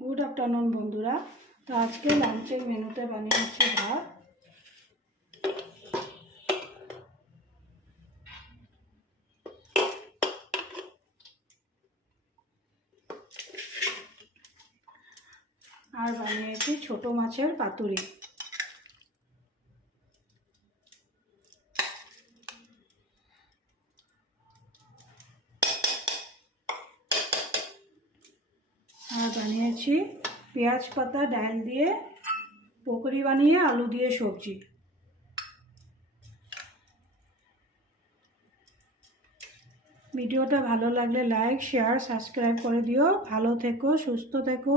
Good afternoon बंधुरा। तो आज के लांचर मेनुते बानिয়েছি भात और बानिয়েছি छोटो माछेर पातुरी। और বানিয়েছি পেঁয়াজ পাতা ডাল দিয়ে পকোড়ি বানিয়ে আলু দিয়ে সবজি। ভিডিওটা ভালো লাগলে লাইক শেয়ার সাবস্ক্রাইব করে দিও। ভালো থেকো, সুস্থ থেকো।